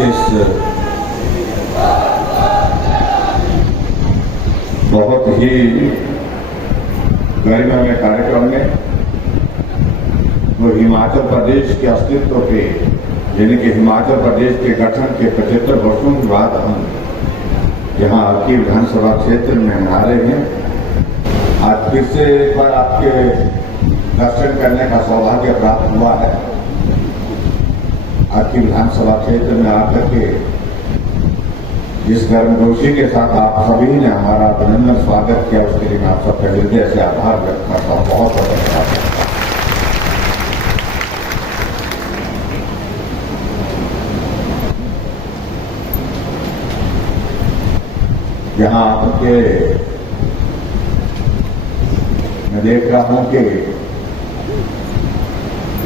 के इस बहुत ही गरिमामय कार्यक्रम में वो हिमाचल प्रदेश के अस्तित्व पे, यानी कि हिमाचल प्रदेश के गठन के 75 वर्षों के बाद हम यहाँ आपकी विधानसभा क्षेत्र में मना रहे हैं। आज फिर से एक बार आपके दर्शन करने का सौभाग्य प्राप्त हुआ है। आपकी विधानसभा क्षेत्र में आकर के जिस गर्मजोशी के साथ आप सभी ने हमारा अभिनंदन स्वागत किया, उसके लिए मैं आप सबका हृदय से आभार व्यक्त करता हूँ। बहुत बहुत धन्यवाद। यहाँ आपके मैं देख रहा हूँ कि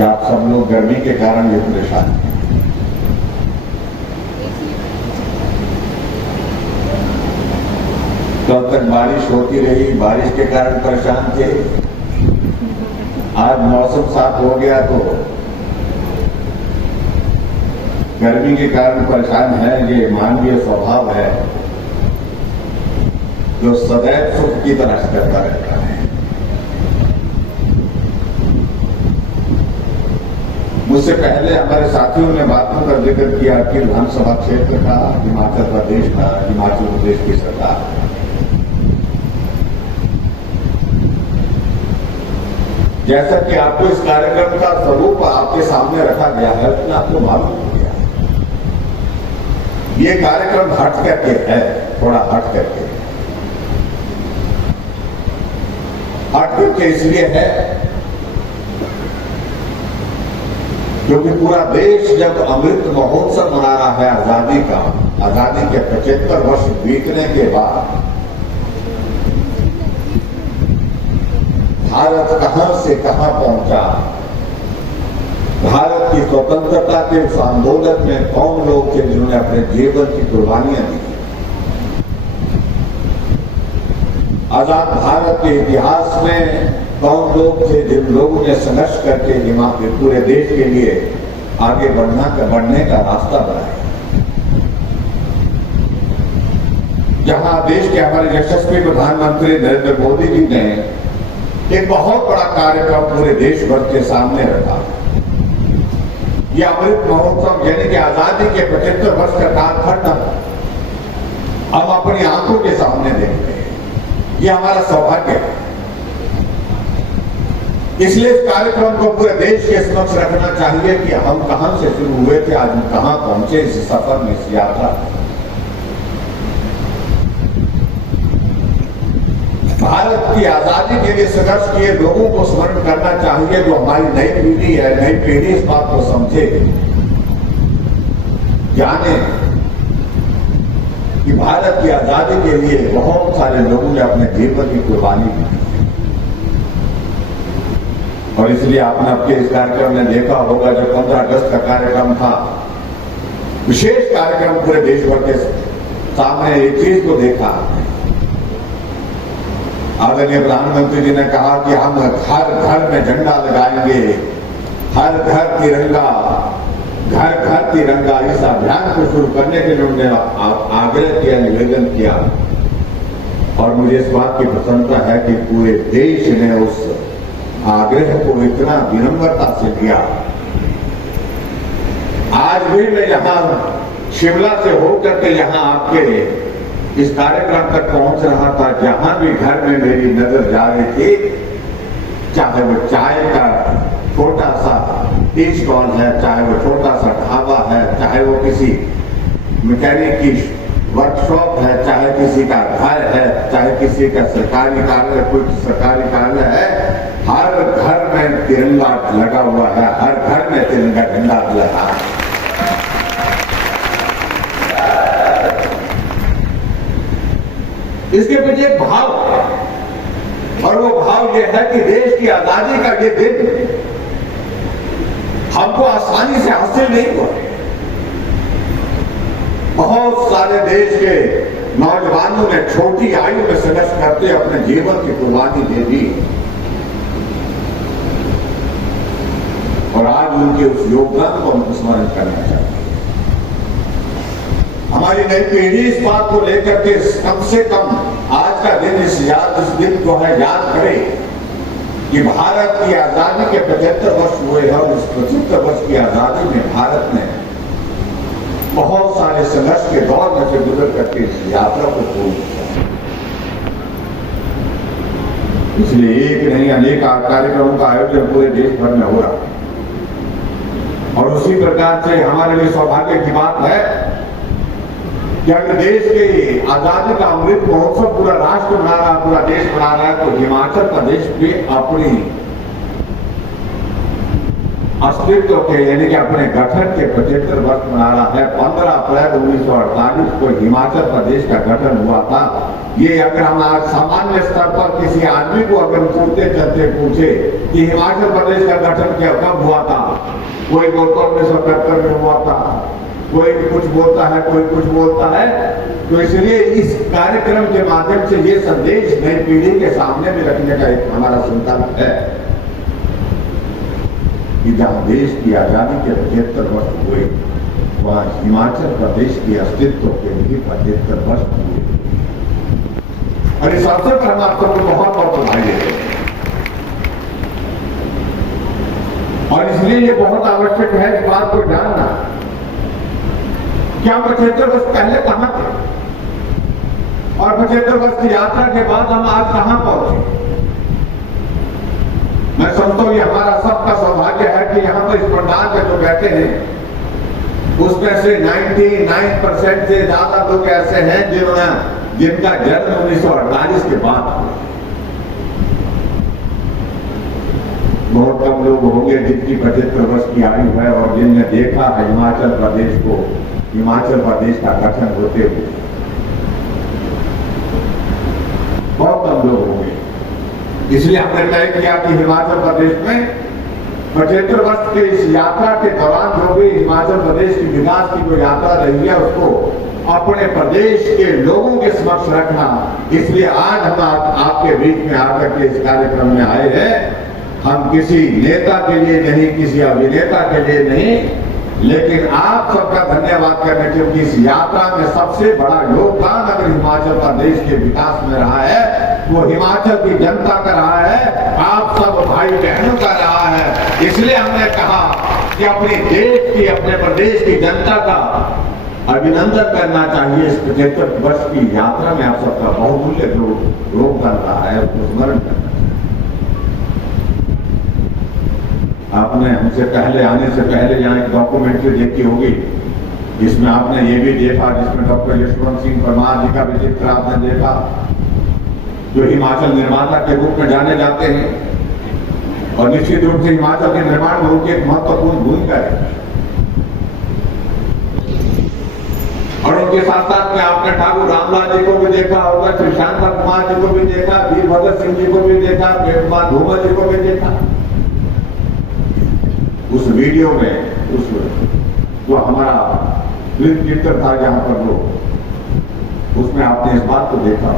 आप सब लोग गर्मी के कारण भी परेशान हैं। कल तक बारिश होती रही, बारिश के कारण परेशान थे। आज मौसम साफ हो गया तो गर्मी के कारण परेशान है। ये मानवीय स्वभाव है जो सदैव सुख की तलाश करता रहता है। मुझसे पहले हमारे साथियों ने बातों का जिक्र किया कि विधानसभा क्षेत्र का, हिमाचल प्रदेश का, हिमाचल प्रदेश की सरकार। जैसा कि आपको इस कार्यक्रम का स्वरूप आपके सामने रखा गया है, उसमें आपको मालूम हो गया ये कार्यक्रम हट करके है, थोड़ा हट करके इसलिए है क्योंकि पूरा देश जब अमृत महोत्सव मना रहा है आजादी का, आजादी के 75 वर्ष बीतने के बाद भारत कहां से कहां पहुंचा, भारत की स्वतंत्रता के उस आंदोलन में कौन लोग थे जिन्होंने अपने जीवन की कुर्बानियां दी। आजाद भारत के इतिहास में कौन लोग थे जिन लोगों ने संघर्ष करके पूरे देश के लिए आगे बढ़ने का रास्ता बनाया। जहां देश के हमारे यशस्वी प्रधानमंत्री नरेंद्र मोदी जी ने एक बहुत बड़ा कार्यक्रम पूरे देश भर के सामने रखा। यह अमृत महोत्सव यानी कि आजादी के 75 वर्ष का कालखंड हम अपनी आंखों के सामने देखते हैं। यह हमारा सौभाग्य है। इसलिए इस कार्यक्रम को पूरे देश के समक्ष रखना चाहिए कि हम कहां से शुरू हुए थे, आज हम कहां पहुंचे इस सफर में, इस यात्रा। भारत की आजादी के लिए संघर्ष किए लोगों को स्मरण करना चाहिए। जो हमारी नई पीढ़ी है, नई पीढ़ी इस बात को समझे, जाने कि भारत की आजादी के लिए बहुत सारे लोगों ने अपने जीवन की कुर्बानी दी। और इसलिए आपने आपके इस कार्यक्रम में देखा होगा जो 15 अगस्त का कार्यक्रम था, विशेष कार्यक्रम पूरे देश भर के सामने एक चीज को देखा। आदरणीय प्रधानमंत्री जी ने कहा कि हम हर घर में झंडा लगाएंगे, हर घर तिरंगा, घर घर तिरंगा। इस अभियान को शुरू करने के लिए उन्होंने आग्रह किया, निवेदन किया। और मुझे इस बात की प्रसन्नता है कि पूरे देश ने उस आग्रह को इतना विनम्रता से किया। आज भी मैं यहां शिमला से होकर के यहां आपके इस कार्यक्रम तक पहुंच रहा था। जहां भी घर में मेरी नजर जा रही थी, चाहे वो चाय का छोटा सा टी स्टॉल है, चाहे वो छोटा सा ढाबा है, चाहे वो किसी मैकेनिक की वर्कशॉप है, चाहे किसी का घर है, चाहे किसी का सरकारी कार्यालय, कोई सरकारी कार्यालय है, हर घर में तिरंगा लगा हुआ है, हर घर में तिरंगा झंडा लगा है। इसके पीछे एक भाव है, और वो भाव ये है कि देश की आजादी का ये दिन हमको आसानी से हासिल नहीं हुआ। बहुत सारे देश के नौजवानों ने छोटी आयु में संघर्ष करते अपने जीवन की कुर्बानी दे दी, और आज उनके उस योगदान को हम स्मरण करना चाहते हैं। हमारी नई पीढ़ी इस बात को लेकर के कम से कम आज का दिन इस दिन को है याद करे कि भारत की आजादी के 75 वर्ष हुए हैं और इस 75 वर्ष की आजादी में भारत ने बहुत सारे संघर्ष के दौर में से गुजर करके इस यात्रा को पूर्ण किया। इसलिए एक नहीं अनेक कार्यक्रमों का आयोजन पूरे देश भर में हो रहा है और उसी प्रकार से हमारे लिए सौभाग्य की बात है कि अगर देश के आजादी का अमृत महोत्सव पूरा राष्ट्र मना रहा है, पूरा देश मना रहा है, तो हिमाचल प्रदेश भी अपनी अस्तित्व के यानी कि अपने गठन के 75 वर्ष मना रहा है। 15 अप्रैल 1948 को हिमाचल प्रदेश का गठन हुआ था। ये अगर हम आज सामान्य स्तर पर किसी आदमी को अगर पूछते चलते पूछे कि हिमाचल प्रदेश का गठन कब हुआ था, कोई बोलता 1977 में हुआ था, कोई कुछ बोलता है, कोई कुछ बोलता है। तो इसलिए इस कार्यक्रम के माध्यम से ये संदेश नई पीढ़ी के सामने भी रखने का एक हमारा संकल्प है कि जहां देश की आजादी के 75 वर्ष हुए, वहां हिमाचल प्रदेश के अस्तित्व के भी 75 वर्ष हुए। और इस अवसर पर हम आप सबको बहुत बहुत बधाई देते हैं और इसलिए ये बहुत आवश्यक है इस बात को जानना कि हम 75 वर्ष पहले कहां थे और 75 वर्ष की यात्रा के बाद हम आज कहां पहुंचे। मैं समझता हूं ये हमारा सबका सौभाग्य है कि यहां पर इस पंडाल में जो बैठे हैं उसमें से 99% से ज्यादा लोग ऐसे हैं जिनका जन्म 1948 के बाद हुआ। बहुत कम लोग होंगे जिनकी 75 वर्ष की आयु है और जिनने देखा है हिमाचल प्रदेश को, हिमाचल प्रदेश का गठन होते हुए। बहुत कम लोग होंगे। इसलिए हमने तय किया कि हिमाचल प्रदेश में 75 वर्ष के इस यात्रा के दौरान जो भी हिमाचल प्रदेश की विकास की जो यात्रा रही है उसको अपने प्रदेश के लोगों के समक्ष रखना। इसलिए आज हम आपके बीच में आकर के इस कार्यक्रम में आए हैं। हम किसी नेता के लिए नहीं, किसी अभिनेता के लिए नहीं, लेकिन आप सबका धन्यवाद करने क्योंकि इस यात्रा में सबसे बड़ा योगदान अगर हिमाचल प्रदेश के विकास में रहा है वो हिमाचल की जनता का रहा है, आप सब भाई बहनों का रहा है। इसलिए हमने कहा कि अपने देश की, अपने प्रदेश की जनता का अभिनंदन करना चाहिए। इस 75 वर्ष की यात्रा में आप सबका बहुमूल्य योगदान रहा है, उसको स्मरण करना चाहिए। आपने हमसे पहले आने से पहले यहाँ एक डॉक्यूमेंट्री देखी होगी जिसमें आपने ये भी देखा, जिसमें डॉक्टर यशवंत सिंह परमार जी का भी चित्र आपने देखा जो हिमाचल निर्माता के रूप में जाने जाते हैं और निश्चित रूप से हिमाचल के निर्माण में उनकी एक महत्वपूर्ण भूमिका है। और उनके साथ साथ में आपने ठाकुर रामलाल जी को भी देखा होगा, श्री शांता कुमार जी को भी देखा, वीरभद्र सिंह जी को भी देखा, प्रेम कुमार धूमल जी को भी देखा। उस वीडियो में उस जो हमारा चित्र था जहां पर लोग, उसमें आपने इस बात को देखा।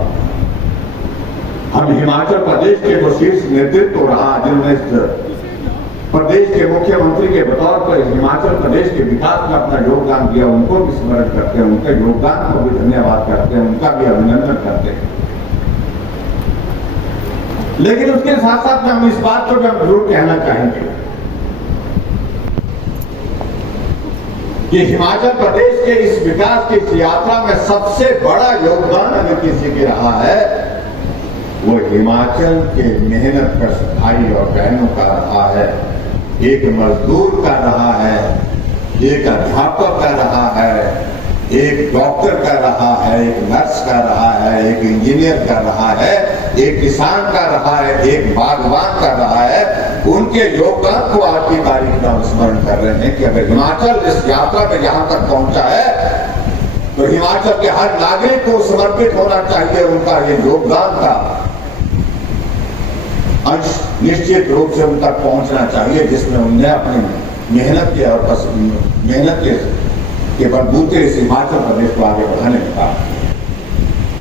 हम हिमाचल प्रदेश के जो शीर्ष नेतृत्व रहा, जिन्होंने इस प्रदेश के मुख्यमंत्री के बतौर पर हिमाचल प्रदेश के विकास में अपना योगदान दिया, उनको भी स्मरण करते हैं, उनके योगदान को भी धन्यवाद करते हैं, उनका भी अभिनंदन करते हैं। लेकिन उसके साथ साथ में हम इस बात को भी हम जरूर कहना चाहेंगे कि हिमाचल प्रदेश के इस विकास की इस यात्रा में सबसे बड़ा योगदान अगर किसी के रहा है वो हिमाचल के मेहनत कश भाई और बहनों का रहा है। एक मजदूर का रहा है, एक अध्यापक का रहा है, एक डॉक्टर का रहा है, एक नर्स का रहा है, एक इंजीनियर का रहा है, एक किसान का रहा है, एक बागवान का रहा है। उनके योगदान को आज की तारीख में हम स्मरण कर रहे हैं कि अगर हिमाचल इस यात्रा में यहां तक पहुंचा है तो हिमाचल के हर नागरिक को समर्पित होना चाहिए। उनका ये योगदान का अंश निश्चित रूप से उन तक पहुंचना चाहिए जिसमें उन्हें अपनी मेहनत के और मेहनत के बलबूते इस हिमाचल प्रदेश को आगे बढ़ाने में कहा।